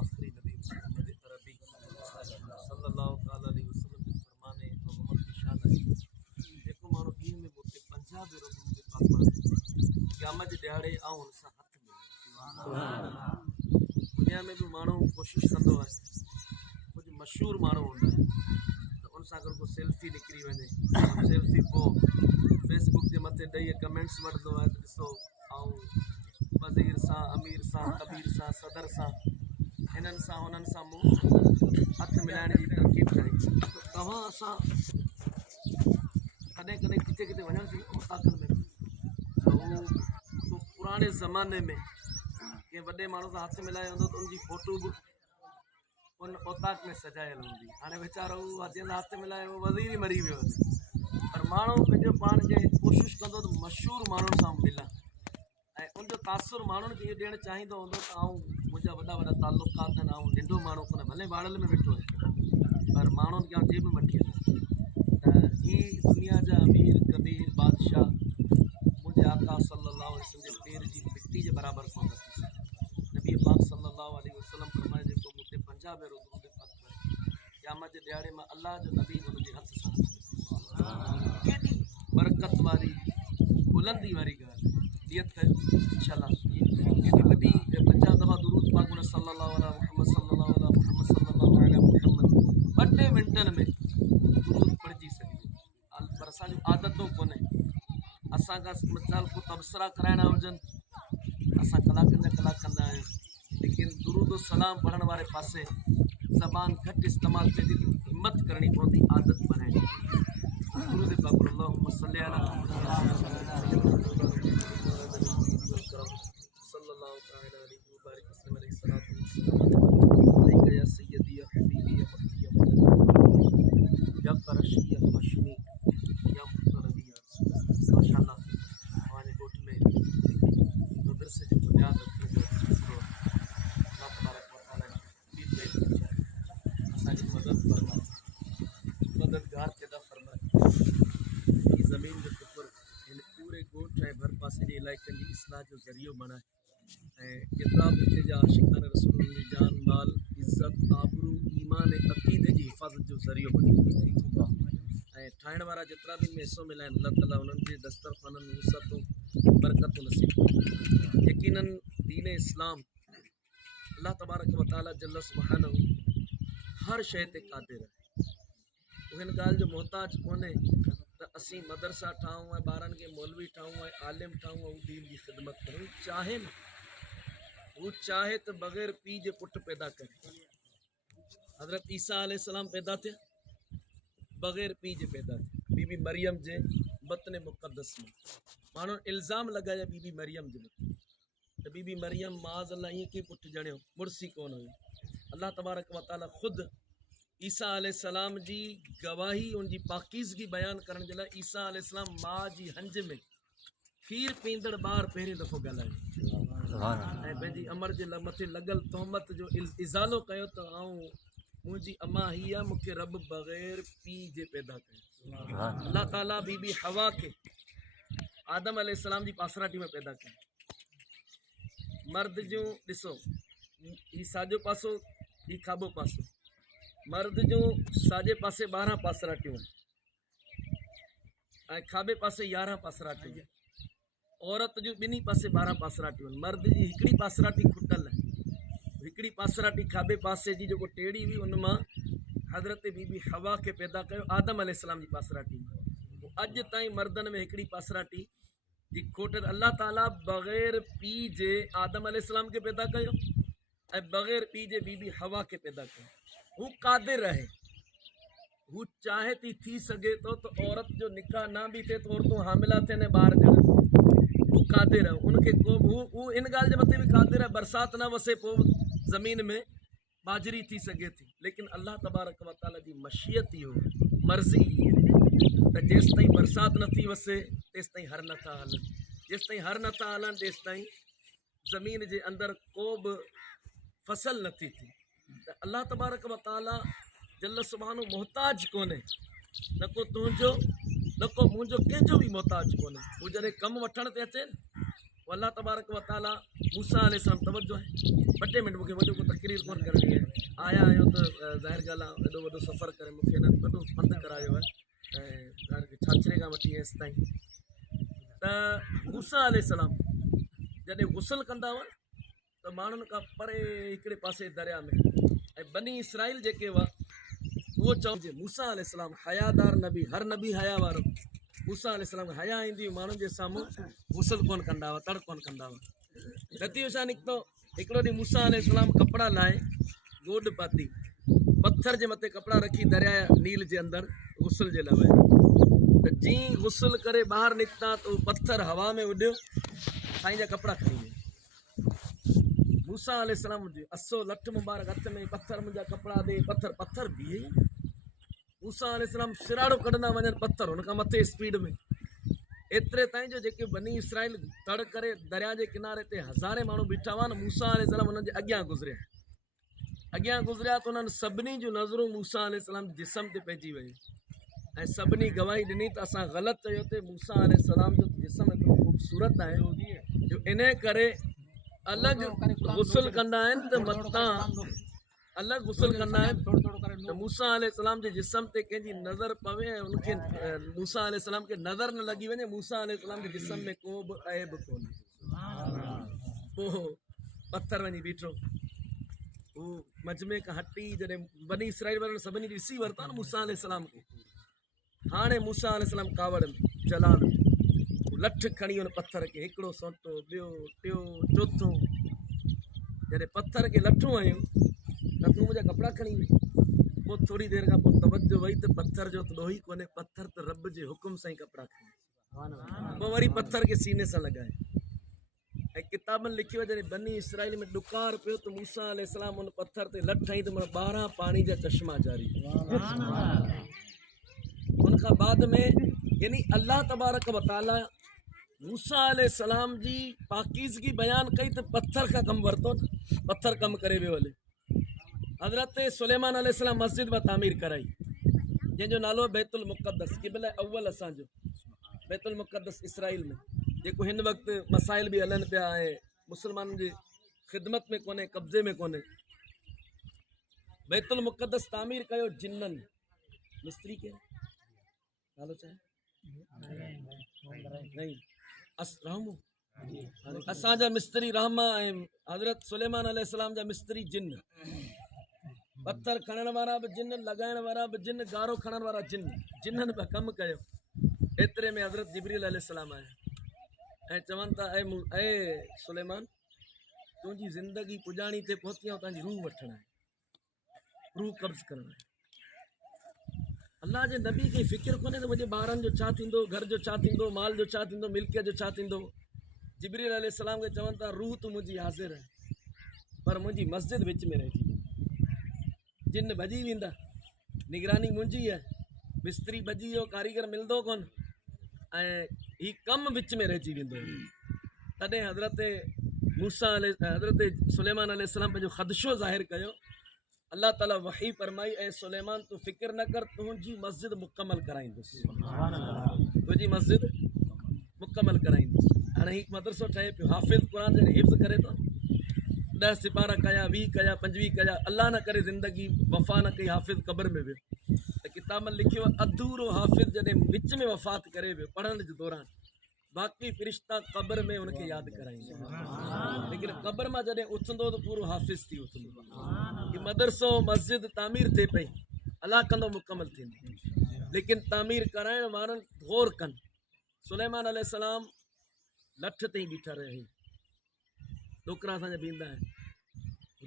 आखिरी नबी मोहम्मद अरबी सल्लल्लाहु ताला अलैहि वसल्लम जे फरमाने अज़मत की शान है। जेको माण्हू ॾींहं में उते 50 भेरो दुरूद पाक पढ़ंदो क़यामत जे ॾियारे आउं हुन सां हथ मिलां। दुनिया में भी माण्हू कोशिशि कंदो आहे, कुछ मशहूर माण्हू हूंदा आहिनि त उन सां अगरि को सेल्फी निकिरी वञे, सेल्फी पोइ फेसबुक जे मथे ॾेई कमेंट्स वठंदो आहे त ॾिसो आउं वज़ीर सां, अमीर सां, कबीर सां, सदर सां, हिननि सां हुननि सां मूं हथ मिलाइण जी तरकीब कई। तव्हां असां कॾहिं कॾहिं किथे किथे वञण थी औताकनि में त उहो पुराणे ज़माने में कंहिं वॾे माण्हू सां हथ मिलायो हूंदो त उनजी फोटो बि उन औताक में सजायल हूंदी। हाणे वीचारो उहो जंहिंसां हथ मिलायो उहो वज़ीर ई मरी वियो हूंदो, पर माण्हू पंहिंजो पाण खे कोशिशि कंदो त मशहूर माण्हुनि सां मिलां ऐं उनजो तासुर माण्हुनि खे इहो ॾियणु चाहींदो हूंदो त आउं मुंहिंजा वॾा वॾा तालुकात आहिनि, आउं नंढो माण्हू कोन, भले वाड़ल में वेठो आहे पर माण्हुनि खे आउं जेब में वठी हलां त ही दुनिया जा अमीर कबीर बादशाह मुंहिंजे आका सल्लल्लाहु अलैहि वसल्लम जे पेर जी मिट्टी जे बराबरि कोन थी सघे। नबी पाक सल्लल्लाहु अलैहि वसल्लम फरमाए जेको मूंखे 50 भेरो दुरूद पाक पढ़े क़यामत जे ॾियारे में अल्लाह जो नबी हुनजे हथ सां केॾी बरकत वारी बुलंदी वारी ॻाल्हि। नियत कयो इंशाअल्लाह केॾी वॾी 50 दफ़ा दुरूद पाक हुन सल्लल्लाहु अला मुहम्मद सल्लल्लाहु अला मुहम्मद सल्लल्लाहु अला मुहम्मद 2 मिंटनि में दुरूद पढ़जी सघिजे, पर असांजूं आदतूं कोन्हे। असांखां मिसाल को तबसरा कराइणा हुजनि असां कलाकनि जा कलाक कंदा आहियूं, लेकिन दुरूद सलाम पढ़ण वारे पासे ज़बान घटि इस्तेमालु थिए थी, हिम्मत करणी पवंदी, आदत बनाइणी पवंदी। दुरूद पाक अल्लाहुम्मा सल्ली अला सल्लल्लाहु ताला अलैहि व बारिक वसल्लम अलैहि सलातु व सलाम अलैका या सय्यदी या हबीबी या मक्की या मदनी या क़रशी या हाशमी या मुतरबी या माशाअल्लाह। हमारे गोट में मदरसे जो बुनियाद रखने जो सिलसिलो अल्लाह तबारक व तआला बीच में असांजी मदद फरमाए, मददगार पैदा फरमाए, ही ज़मीन जो टुकुर हिन पूरे गोठ ऐं भर पासे जे इलाइक़नि जी इस्लाह जो ज़रियो बणाए ऐं जेतिरा बि हिते जा आशिक़ान रसूल जी जान माल इज़त आबरू ईमान ऐं अक़ीदे जी हिफ़ाज़त जो ज़रियो बणे ऐं ठाहिण वारा जेतिरा बि हिस्सो मिला आहिनि अल्लाह ताला उन्हनि जे दस्तरख़ाननि में वुसअतूं बरकतूं नसीब कनि। यकीनन दीन इस्लाम अल्लाह तबारक व तआला जल्ल सुब्हानहू हर शइ ते क़ादिर आहे, उहो हिन ॻाल्हि जो मोहताज कोन्हे त असीं मदरसा ठाहूं ऐं ॿारनि खे मौलवी ठाहूं ऐं आलिम ठाहूं ऐं दीन जी ख़िदमत करूं। चाहे न हू चाहे त बग़ैर पीउ जे पुटु पैदा करे। हज़रत ईसा अलैहिस्सलाम पैदा थिया बग़ैर पीउ जे पैदा थिया, बीबी मरियम जे बतन मुक़द्दस में। माण्हू इल्ज़ाम लॻाया बीबी मरियम जे मथे त बीबी मरियम माज़ अल्लाह ईअं कीअं पुटु ॼणियो, मुड़सी कोन हुई। अल्लाह तबारक व तआला ख़ुदि ईसा अलैहिस्सलाम जी गवाही उनजी पाकीज़गी बयानु करण जे लाइ ईसा अलैहिस्सलाम माउ जी हंज में खीर पींदड़ ॿार पहिरीं दफ़ो ॻाल्हायो ऐं पंहिंजी अमर जे मथे लॻल तहमत जो इज़ालो कयो त आऊं मुंहिंजी अम्मा हीअ आहे, मूंखे रब बग़ैर पीउ जे पैदा कयो। अल्लाह ताला बीबी हवा खे आदम अलैहिस्सलाम जी पासराटी में पैदा कयो। मर्द जूं ॾिसो हीउ साॼो पासो हीउ खाॿो पासो, मर्द जूं साॼे पासे 12 पासराटियूं ऐं खाॿे पासे 11 पासराटियूं, औरत जूं ॿिन्ही पासे 12 पासराटियूं आहिनि। मर्द जी हिकिड़ी पासराटी खुटल आहे, हिकिड़ी पासराटी खाॿे पासे जी जेको टेड़ी हुई उन मां हज़रत बीबी हवा खे पैदा कयो आदम अलैहिस्सलाम जी पासराटी मां। अॼु ताईं मर्दनि में हिकिड़ी पासराटी जी खोट। अल्लाह ताला बग़ैर पीउ जे आदम अलैहिस्सलाम खे पैदा कयो ऐं बग़ैर पीउ जे बीबी हवा खे पैदा कयो। हू क़ादिर आहे, हू चाहे थी सघे थो त औरत जो निकाह न बि थिए त औरतूं हामिला थियनि ऐं ॿार ॼणनि। हू क़ादिर आहे, उनखे को हू इन ॻाल्हि जे मथे बि क़ादिर आहे बरसाति न वसे पोइ ज़मीन में बाजरी थी सघे थी, लेकिन अल्लाह तबारक व तआला जी मशीयत इहो मर्ज़ी इहा त जेसि ताईं बरसाति नथी वसे तेसि ताईं हर नथा हलनि, जेसि ताईं हर नथा हलनि तेसि ताईं ज़मीन जे अंदरि को बि फसल नथी थिए। त अल्लाह तबारक व तआला जल्ल सुभानो मोहताज कोन्हे, न को तुंहिंजो न को मुंहिंजो कंहिंजो बि मोहताज कोन्हे। हू जॾहिं कमु वठण ते अचे अल्लाह तबारक व ताला मूसा अलैहिस्सलाम तवज्जो है 2 मिनट मूंखे वॾो को तकरीर कोन करणी है आया आहियो त ज़ाहिर ॻाल्हि आहे एॾो वॾो सफ़र करे मूंखे हिननि वॾो पंधु करायो आहे ऐं छाछरे खां वठी हेसि ताईं त मूसा अलैहिस्सलाम जॾहिं गुसल कंदा हुआ त माण्हुनि खां परे हिकिड़े पासे दरिया में ऐं बनी इसराइल जेके हुआ उहो चवजे मूसा अलैहिस्सलाम हयादार नबी हर नबी हया वारो मूसा अलैहिस्सलाम खे हया ईंदी हुई माण्हुनि जे साम्हूं गुसल कोन कंदा हुआ तड़ कोन कंदा हुआ नतीजो छा निकितो हिकिड़ो ॾींहुं मूसा अलैहिस्सलाम कपिड़ा लाहे गोॾ पाती पत्थर जे मथे कपिड़ा रखी दरिया नील जे अंदरि गुसल जे लाइ विया त जीअं गुसल करे ॿाहिरि निकिता त उहो पत्थर हवा में उॾियो साईं जा कपिड़ा खणी विया मूसा अलैहिस्सलाम जी असो लठ मुबारक हथ में पत्थर मुंहिंजा कपिड़ा ॾे पत्थर बीहे मूसा अलैहिस्सलाम सिराड़ो कढंदा वञनि पत्थर हुनखां मथे स्पीड में एतिरे ताईं जो जेके बनी इसराइल तड़ करे दरिया जे किनारे ते हज़ारे माण्हू बीठा हुआ न मूसा अलैहिस्सलाम हुननि जे अॻियां गुज़रिया त उन्हनि सभिनी जूं नज़रूं मूसा अलैहिस्सलाम जे जिस्म ते पइजी वयूं ऐं सभिनी गवाही ॾिनी त असां ग़लति चयो ते मूसा अलैहिस्सलाम जो जिस्म एतिरो ख़ूबसूरत आहे जो इन करे अलॻि गुसल कंदा आहिनि त मतां अलॻि गुसल कंदा आहिनि त मूसा अलैहिस्सलाम जे जिस्म ते कंहिंजी नज़र पवे ऐं उनखे मूसा अलैहिस्सलाम खे नज़र न लॻी वञे मूसा अलैहिस्सलाम जे जिस्म में को बि ऐब कोन्हे पोइ पत्थर वञी बीठो हू मजमे खां हटी जॾहिं बनी इसराइल वारनि सभिनी ॾिसी वरिता न मूसा अलैहिस्सलाम खे हाणे मूसा अलैहिस्सलाम कावड़ में जलाल लठ खणी हुन पत्थर खे हिकिड़ो सोटो ॿियो टियों चोथों जॾहिं पत्थर खे लठूं आयूं त तूं मुंहिंजा कपिड़ा खणी वई पोइ थोरी देरि खां पोइ तवजो वई त पत्थर जो त ॾोही कोन्हे पत्थर त रब जे हुकुम सां ई कपिड़ा खणी पोइ वरी पत्थर खे सीने सां लॻाए ऐं किताबनि लिखियो आहे जॾहिं बनी इसराइल में ॾुकार पियो त मूसा अलैहिस्सलाम हुन पत्थर ते लठ हईं त माना 12 पाणी जा चश्मा जारी उनखां बाद में यानी अल्लाह तबारक व ताला मूसा अलैहिस्सलाम जी पाकीज़गी बयान कई त पत्थर खां कमु वरितो पत्थर कमु करे वियो हले हज़रत सुलेमान अलैहिस्सलाम मस्जिद में तामीर कराई जंहिंजो नालो बैतुल मुक़द्दस क़िबला अव्वल असांजो बैतुल मुक़द्दस इसराइल में जेको हिन वक़्तु मसाइल बि हलनि पिया ऐं मुस्लमाननि जी ख़िदमत में कोन्हे कब्ज़े में कोन्हे बैतुल मुक़द्दस तामीर कयो जिन्ननि मिस्त्री के नालो छा नहीं असांजा मिस्त्री रहमा ऐं हज़रत सुलेमान अलैहिस्सलाम जा मिस्त्री जिन पत्थर खणण वारा बि जिन लॻाइण वारा बि जिन गारो खणण वारा जिन्हनि पिया कमु कयो एतिरे में हज़रत जिब्रील अलैहिस्सलाम आया ऐं चवनि था ऐं सुलेमान तुंहिंजी ज़िंदगी पुॼाणी ते पहुती ऐं तव्हांजी रूह वठणु आहे रूह कब्ज़ करणु आहे अल्लाह जे नबी खे फ़िक्र कोन्हे त मुंहिंजे ॿारनि जो छा थींदो घर जो छा थींदो माल जो छा थींदो मिल्कियत जो छा थींदो जिब्रील अलैहिस्सलाम खे चवनि था रूह तूं मुंहिंजी हाज़िर आहे पर मुंहिंजी मस्जिद विच में रहिजी जिन भॼी वेंदा निगरानी मुंहिंजी आहे मिस्त्री भॼी वियो कारीगर मिलंदो कोन ऐं ही कमु विच में रहिजी वेंदो तॾहिं हज़रत सुलेमान अलैहिस्सलाम पंहिंजो ख़दशो ज़ाहिर कयो अल्लाह ताला वही फरमाई ऐं सुलेमान तूं फ़िक्र न कर तुंहिंजी मस्जिद मुकमल कराईंदुसि तुंहिंजी मस्जिद मुकमल कराईंदुसि हाणे हिकु मदरसो ठहे पियो हाफ़िज़ क़ुर जॾहिं हिफ़्ज़ करे थो 10 सिपारा कया 20 कया 25 कया अल्लाह न करे ज़िंदगी वफ़ा न कई हाफ़िज़ क़ब्र में वियो त किताबनि लिखियो अधूरो हाफ़िज़ जॾहिं विच में वफ़ात करे वियो पढ़ण जे दौरान बाक़ी फ़रिश्ता क़ब्र में उनखे यादि कराईंदा लेकिन क़ब्र मां जॾहिं उथंदो त पूरो हाफ़िज़ थी उथंदो ही मदरसो मस्जिद तामीर थिए पई अल्लाह कंदो मुकमल थींदी लेकिन तामीर कराइण वारनि गौर कनि सुलेमान अलैहिस्सलाम लठ ते ई बीठा रहे ॾोकरा असांजा बींदा आहिनि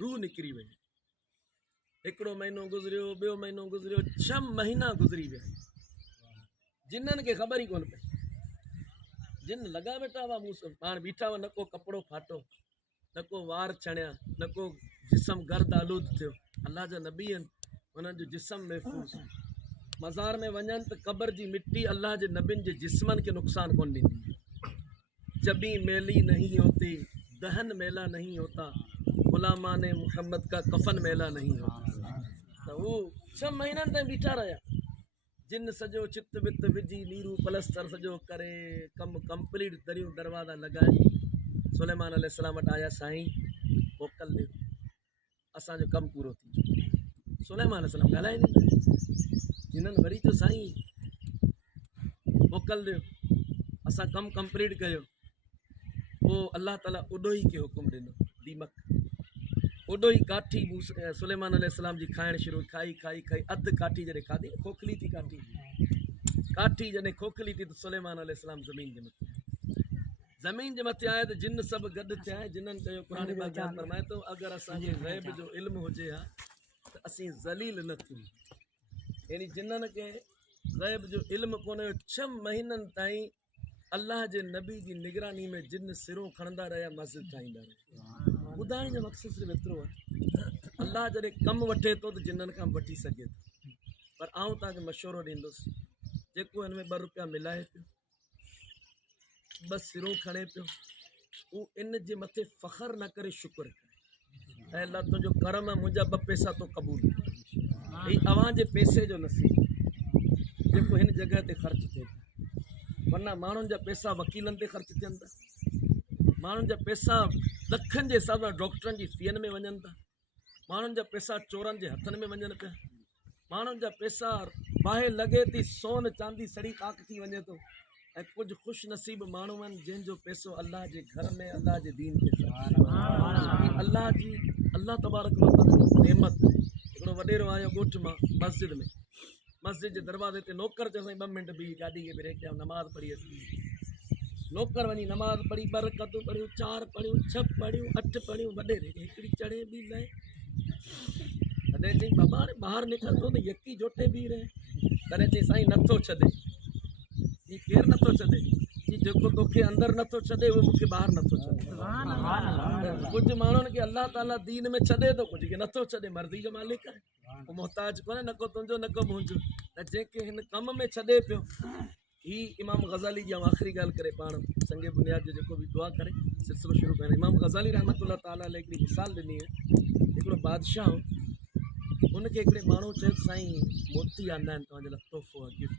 रूह निकिरी वई हिकिड़ो महीनो गुज़रियो ॿियो महीनो गुज़रियो 6 महीना गुज़री विया जिन्हनि खे ख़बर ई कोन पई जिन लॻा वेठा हुआ मूं पाण बीठा हुआ न को कपिड़ो फाटो न को वार छणिया न को जिस्म गर्द आलूद थियो अल्लाह जा नबी आहिनि उन्हनि जो जिस्म महफ़ूज़ मज़ार में वञनि त क़ब्र जी मिट्टी अल्लाह जे नबियुनि जे जिस्मनि खे नुक़सान कोन ॾींदी जबी मेली नहीं होती दहन मेला नहीं होता गुलामाने मोहम्मद का कफन मेला नहीं होता त उहो 6 महीननि ताईं बीठा रहिया जिन सॼो चित वित विझी नीरू पलस्तर सॼो करे कमु कंप्लीट दरियूं दरवाज़ा लॻाए सुलेमान अलैहिस्सलाम वटि आया, साईं मोकल ॾियो, असांजो कमु पूरो थी वियो। सुलेमान अलैहिस्सलाम ॻाल्हाए न, जिन्हनि वरी चयो साईं मोकल ॾियो, असां कमु कंप्लीट कयो। पोइ अल्लाह ताला ओॾो ई खे हुकुम ॾिनो, दीमक ओॾो ई काठी सुलेमान अलैहिस्सलाम जी खाइणु शुरू, खाई खाई खाई अधु काठी जॾहिं खाधी, खोखली थी काठी, काठी जॾहिं खोखली थी त सुलेमान अलैहिस्सलाम ज़मीन जे मथे, ज़मीन जे मथे आया त जिन सभु गॾु थिया। जिन्हनि चयो, क़ुरान पाक फरमाए थो, अगरि असांखे ग़ैब जो इल्मु हुजे हा त असीं ज़लील न थियूं। यानी जिन्हनि खे ग़ैब जो इल्मु कोन्हे, 6 महीननि ताईं अल्लाह जे नबी जी निगरानी में जिन सिरो खणंदा रहिया, मस्जिद ठाहींदा रहिया। ॿुधाइण जो मक़सदु सिर्फ़ु एतिरो आहे, अल्लाह जॾहिं कमु वठे थो त जिन्हनि खां वठी सघे थो। पर आउं तव्हांखे मशवरो ॾींदुसि, जेको हिन में 2 रुपया मिलाए पियो, 2 सिरो खणे पियो, उहो इन जे मथे फ़ख़्रु न करे शुक्र करे, ऐं अल्लाह तुंहिंजो करम आहे, मुंहिंजा 2 पैसा तो क़बूल। हीउ अव्हां जे पैसे जो नसीबु जेको हिन जॻह ते ख़र्चु थिए थो। वरना माण्हुनि जा पैसा वकीलनि ते ख़र्चु थियनि था, माण्हुनि जा पैसा लखनि जे हिसाब सां डॉक्टरनि जी फीअनि में वञनि था, माण्हुनि जा पैसा चोरनि जे हथनि में वञनि पिया, माण्हुनि जा पैसा बाहि लॻे थी सोन चांदी सड़ी काक थी वञे थो। ऐं कुझु ख़ुशि नसीब माण्हू आहिनि जंहिंजो पैसो अल्लाह जे घर में अल्लाह जे दीन खे अल्लाह तबारक व तआला जी नेमत। हिकिड़ो वॾेरो आयो ॻोठ मां मस्जिद में, मस्जिद जे दरवाज़े ते नौकर चयो, साईं 2 मिंट बीह, गाॾी खे ब्रेक ॾियां, नमाज़ पढ़ी अची। नौकर वञी नमाज़ पढ़ी, 2 रकातूं पढ़ियूं, 4 पढ़ियूं, 6 पढ़ियूं, 8 पढ़ियूं, वॾेरे खे हिकिड़ी चढ़े ॿी लहे। तॾहिं चई, बाबा हाणे ॿाहिरि निकिरंदो त यकी जोटे बीह रहे। तॾहिं चई, साईं नथो छॾे। ही केरु नथो छॾे? जेको तोखे अंदरि नथो छॾे, उहो मूंखे ॿाहिरि नथो छॾे। कुझु माण्हुनि खे अल्लाह ताला दीन में छॾे थो, कुझु खे नथो छॾे, मर्ज़ी जो मालिक आहे, उहो मोहताज कोन्हे, न को तुंहिंजो न को मुंहिंजो। त जंहिंखे हिन कम में छॾे पियो, ही इमाम ग़ज़ाली जी आख़िरी ॻाल्हि करे पाण संगे बुनियाद जो जेको बि दुआ करे सिलसिलो शुरू कयूं। इमाम ग़ज़ाली रहमतुल्लाह ताला अलैह हिकिड़ी मिसाल ॾिनी आहे। हिकिड़ो बादशाह हो, हुनखे हिकिड़े माण्हू चयो, साईं मोती आंदा आहिनि तव्हांजे लाइ, तोहफ़ो आहे, गिफ्ट।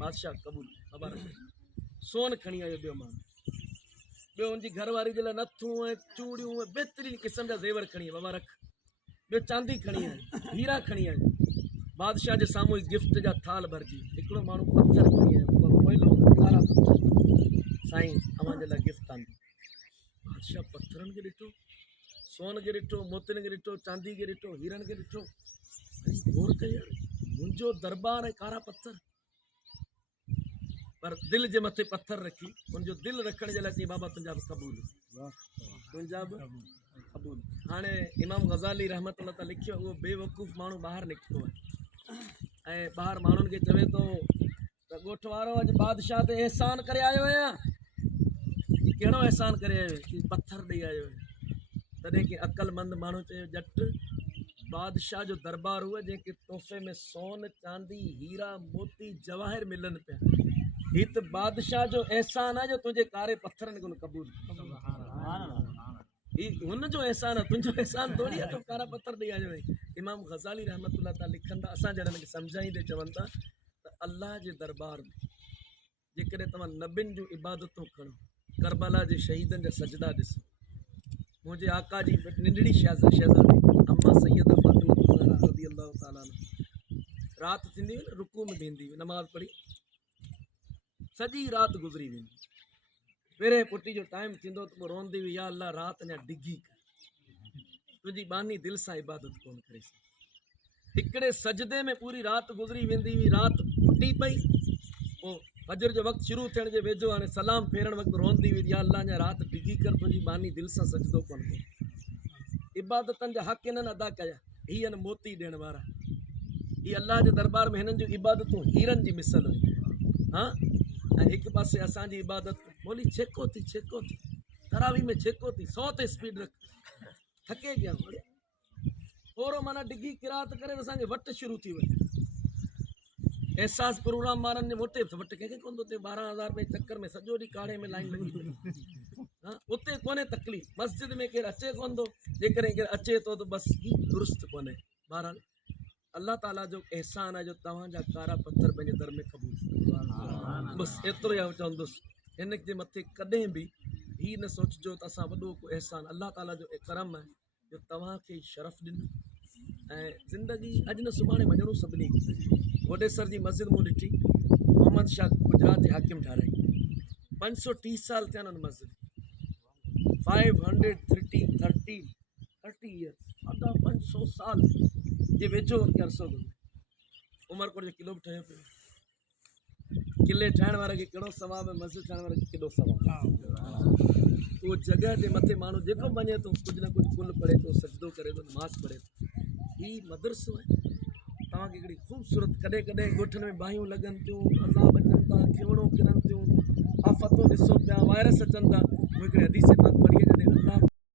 बादशाह क़बूल, ख़बर सोन खणी आयो ॿियो माण्हू, ॿियो हुनजी घरवारी जे लाइ नथूं ऐं चूड़ियूं ऐं बहितरीन क़िस्म जा ज़ेवर खणी, बाबा रख। ॿियो चांदी खणी आयो, हीरा खणी आयो। बादशाह जे साम्हूं गिफ्ट जा थाल भरिजी। हिकिड़ो माण्हू पथर खणी आयो, कोयलो कारा पथर, साईं अव्हांजे लाइ गिफ्ट आंदी। बादशाह पथरनि खे ॾिठो, सोन खे ॾिठो, मोतियुनि खे ॾिठो, चांदी खे ॾिठो, हीरनि खे ॾिठो, गौर कयो, मुंहिंजो दरबार ऐं कारा पथर। पर दिलि जे मथे पथर रखी, उनजो दिलि रखण जे लाइ चई, बाबा तुंहिंजा बि क़बूल, तुंहिंजा बि क़बूल। हाणे इमाम ग़ज़ाली रहमतुल्लाह ताला लिखियो, उहो बेवकूफ़ माण्हू ॿाहिरि निकितो आहे ऐं ॿाहिरि माण्हुनि खे चवे थो त ॻोठ वारो अॼु बादशाह ते अहसान करे आयो आहियां। कहिड़ो अहसान करे आयो आहियां? पथर ॾेई आयो आहियां। तॾहिं की अक़लमंद माण्हू चयो, ॼट बादशाह जो दरबार हुआ जंहिंखे तोहफ़े में सोन चांदी हीरा मोती जवाहिर मिलनि पिया। हीअ त बादशाह जो अहसान आहे जो तुंहिंजे कारे पथरनि खे क़बूल। हीअ हुनजो अहसान आहे, तुंहिंजो अहसान थोरी आहे, तूं कारा पथर ॾेई आयो आहीं। इमाम ग़ज़ाली रहमतुल्लाह ताला लिखनि था, असां जहिड़नि खे सम्झाईंदे चवनि था त अल्लाह जे दरबार में जेकॾहिं तव्हां नबियुनि जूं इबादतूं खणो, करबला जे शहीदनि जा सजदा ॾिसो, मुंहिंजे आका जी नंढड़ी शहज़ादी अम्मा सैयदा फातिमा ज़हरा रज़ी अल्लाह ताला अन्हा, राति थींदी हुई न, रुकू में वेंदी हुई, नमाज़ पढ़ी सॼी राति गुज़री वेंदी। पहिरें पुटी जो टाइम थींदो त पोइ रोंदी हुई, या अल्लाह राति अञा डिघी कर, तुंहिंजी बानी दिलि सां इबादत कोन करे सघी। हिकिड़े सजदे में पूरी राति गुज़री वेंदी हुई, राति फुटी पई, पोइ फजर जो वक़्तु शुरू थियण जे वेझो हाणे सलाम फेरण वक़्तु रोंदी हुई, या अल्लाह अञा राति डिघी कर, तुंहिंजी बानी दिलि सां सजदो कोन करे। इबादतनि जा हक़ हिननि अदा कया। हीअ आहिनि मोती ॾियण वारा, हीअ अल्लाह जे दरबार में हिननि जूं इबादतूं हीरनि जी मिसल हुई। हा, ऐं हिकु पासे असांजी इबादत बोली छेको थी तरावी में छेको थी 100 ते स्पीड रख, थके गया थोरो माना डिघी किरात करे असांखे वटि शुरू थी वञे। एहसास प्रोग्राम वारनि जे वटि कंहिंखे कोन थो थिए, 12,000 रुपए चकर में सॼो ॾींहुं काड़े में लाइन लॻी पई। हा, उते कोन्हे तकलीफ़, मस्जिद में केरु अचे कोन थो, जेकॾहिं केरु अचे थो त बसि दुरुस्त कोन्हे। बहरहाल अल्लाह ताला जो एहसान आहे जो तव्हांजा कारा पत्थर पंहिंजे दर में क़बूल, बसि एतिरो ई चवंदुसि। हिन जे मथे कॾहिं बि ही न सोचिजो त असां वॾो को अहसान, अल्लाह ताला जो करम आहे जो तव्हांखे शरफ़ ॾिनो ऐं ज़िंदगी अॼु न सुभाणे वञणो सभिनी खे। वॾे सर जी मस्जिद मूं ॾिठी, मोहम्मद शाह गुजरात जे हाकिम ठाराई, 530 साल थिया आहिनि हुन मस्जिद, 530 years, 500 साल जे वेझो हुनखे अरसो गुज़रियो। उमरकोट जो किलो बि ठहियो पियो, किले ठाहिण वारे खे कहिड़ो सवाबु आहे, मस्जिद ठाहिण वारे खे केॾो सवाबु आहे। उहो जॻह जे मथे माण्हू जेको वञे थो कुझु न कुझु कुल पढ़े थो, सजदो करे थो, नमाज़ पढ़े थो। हीउ मदरसो आहे तव्हांखे हिकिड़ी ख़ूबसूरत, कॾहिं कॾहिं ॻोठनि में बाहियूं लॻनि थियूं, अज़ाब अचनि था, खिवणूं किरनि थियूं, आफ़तूं ॾिसो पिया, वायरस अचनि था, हिकिड़े हदीस पाक पढ़ी जॾहिं अल्लाह